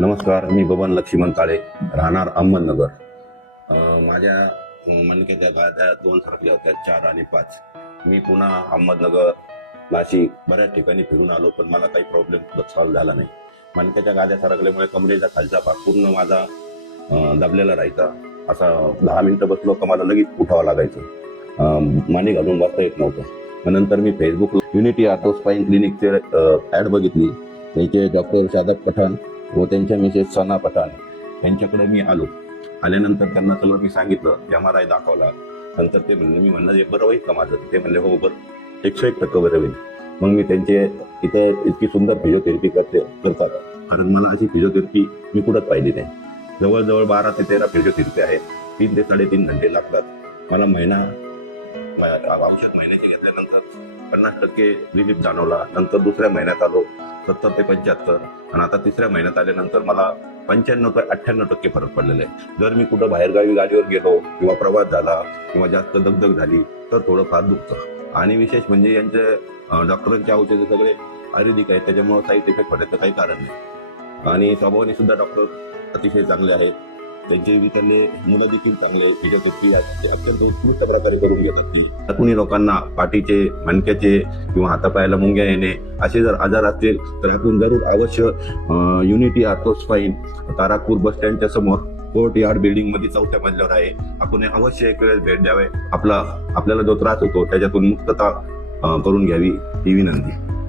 नमस्कार मी बबन लक्ष्मण काळे राहणार अहमदनगर. माझ्या मनकेच्या गाद्या दोन सरकल्या होत्या चार आणि पाच. मी पुन्हा अहमदनगर नाशिक बऱ्याच ठिकाणी फिरून आलो पण मला काही प्रॉब्लेम सॉल्व्ह झाला नाही. मनक्याच्या गाद्या सरकल्यामुळे कमरेचा खालचा भाग पूर्ण माझा दबलेला राहायचा असा दहा मिनटं बसलो का मला लगेच उठावं लागायचं. माने घालून बसता येत नव्हतं. नंतर मी फेसबुकला युनिटी आर्थोस्पाईन क्लिनिकचे ॲड बघितली. त्याचे डॉक्टर शादब पठाण व त्यांच्या मिसेस सना पठाण यांच्याकडे मी आलो. आल्यानंतर त्यांना सगळं मी सांगितलं एम आर आय दाखवला. नंतर ते म्हणले मी म्हणलं "हे बरं होईल का माझं? ते म्हणले हो बरं. एकशे एक टक्के बरं होईल. मग मी त्यांचे इथे इतकी सुंदर फिजिओथेरपी करते करतात. कारण मला अशी फिजिओथेरपी मी कुठंच पाहिली नाही. जवळजवळ बारा ते तेरा फिजिओथेरपी आहे तीन ते साडेतीन घंटे लागतात. मला महिना औषध महिन्याचे घेतल्यानंतर पन्नास टक्के रिलीफ जाणवला. नंतर दुसऱ्या महिन्यात आलो. सत्तर ते पंच्याहत्तर. आणि आता तिसऱ्या महिन्यात आल्यानंतर मला पंच्याण्णव ते अठ्ठ्याण्णव टक्के फरक पडलेला आहे. जर मी कुठं बाहेरगावी गाडीवर गेलो किंवा प्रवास झाला किंवा जास्त दगदग झाली तर थोडं फार दुखतं. आणि विशेष म्हणजे यांचे डॉक्टरांच्या डॉक्टरांचे सगळे आयुर्वेदिक आहेत त्याच्यामुळे साईड इफेक्ट होण्याचं काही कारण नाही. आणि स्वभावाने सुद्धा डॉक्टर अतिशय चांगले आहेत. त्यांचे विचारले मुलं देखील चांगले क्रिया अत्यंत उत्कृष्ट प्रकारे करून घेतात ती. कुणी लोकांना पाठीचे मणक्याचे किंवा हातापायाला मुंग्या येणे असे जर आजार असतील तर यातून जरूर अवश्य अं, युनिटी आर्थोस्पाईन तारापूर बस स्टँडच्या समोर कोर्ट यार्ड बिल्डिंगमध्ये चौथ्या मजल्यावर आहे. आपण अवश्य एक वेळेस भेट द्यावे. आपला आपल्याला जो त्रास होतो त्याच्यातून मुक्तता करून घ्यावी ही विनंती.